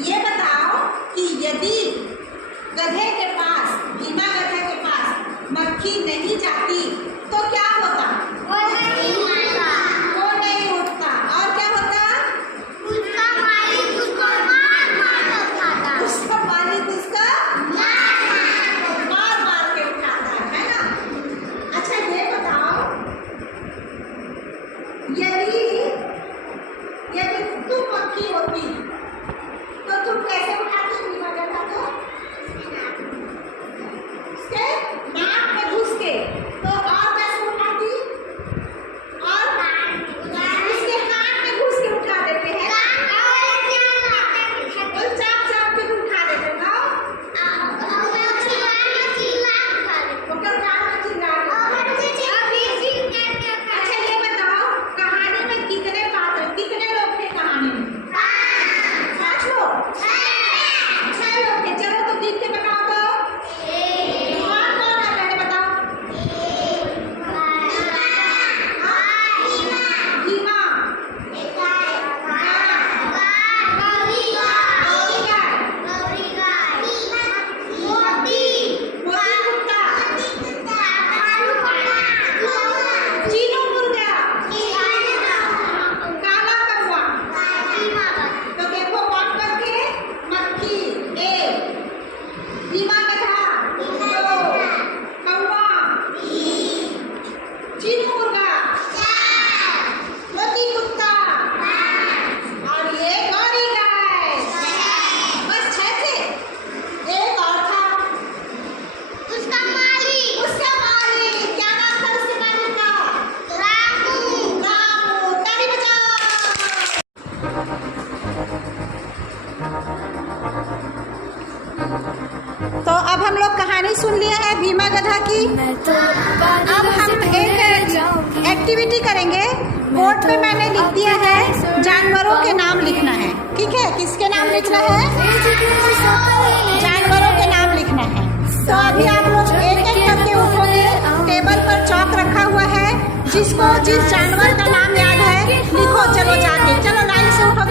ये बताओ कि यदि गधे के पास, बिना गधे के पास मक्खी नहीं जाती तो क्या होता? वो नहीं उठता। और क्या होता? उसका मालिक उसको मार उठाता। उसका मालिक उसका मार के उठाता है ना। अच्छा ये बताओ, यदि तुम मक्खी होती तो तुम कैसे उठाती? बिना गधा को उसके नाक में घुस के, तो और कैसे उठाती? और उसके कान में घुस के उठा देते हैं, और चाप चाप के उठा देते ना। ओकर कान में चिल्ला के। अच्छा ये बताओ, कहानी में कितने पात्र, कितने लोग थे कहानी में? 5 लोग, 6 लोग थे। चलो तो गिन के बताओ तो। कौन कौन है पहले बताओ? भीमा, चीनू मुर्गा, काला कौवा। तो देखो कौन करके? मक्खी 1, भीमा गधा 2, कौवा 3, चीनू मुर्गा 4, मोती कुत्ता 5, और ये गौरी गाय। बस 6 थे। एक और था, उसका मालिक। क्या नाम था उसके मालिक का? रामू। ताली बजाओ। तो अब हम लोग कहानी सुन लिए हैं भीमा गधा की। अब हम एक एक्टिविटी करेंगे। बोर्ड पे मैंने लिख दिया है, जानवरों के नाम लिखना है। ठीक है, किसके नाम लिखना है? जानवरों के नाम लिखना है। तो अभी आप लोग एक एक करके उठोगे। टेबल पर चौक रखा हुआ है, जिसको जिस जानवर का नाम याद है लिखो। चलो जाके, चलो लाइन से उठो।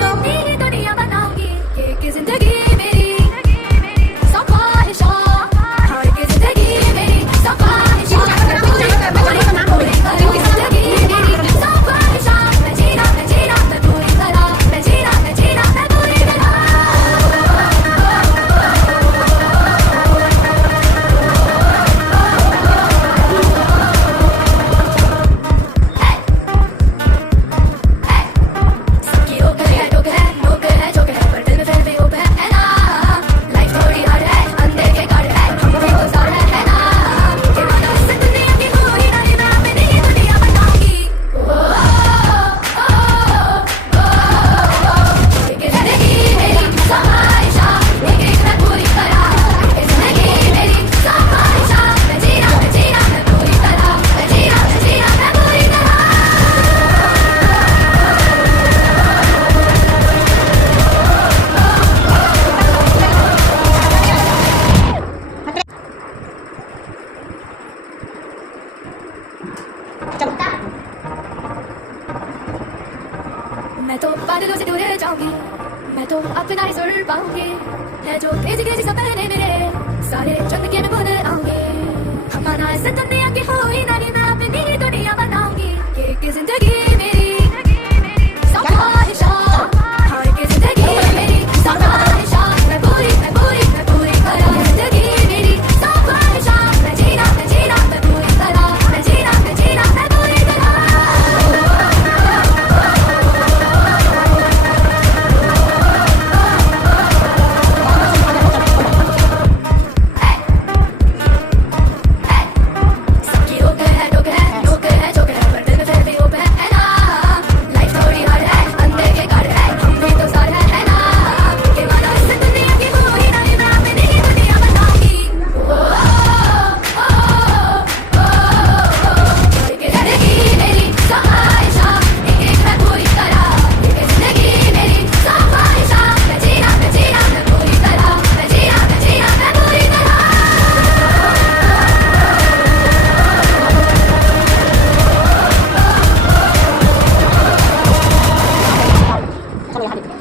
तो मैं तो बादलों से दूर जाऊंगी, मैं तो अपना ही सुर पाऊंगी। है जो तेजी तेजी सपने मेरे, सारे चंद के मैं भूल आऊंगी। हमारा ऐसा दुनिया की हो ही नहीं, मैं अपनी दुनिया बनाऊंगी। कि जिंदगी मेरी सब ख्वाहिशां, हार के जिंदगी मेरी सब ख्वाहिशां, मैं पूरी करा। जिंदगी मेरी सब ख्वाहिशां, मैं जीना मैं पूरी करा। मैं जीना मैं पूरी करा। चलो यहाँ देखो।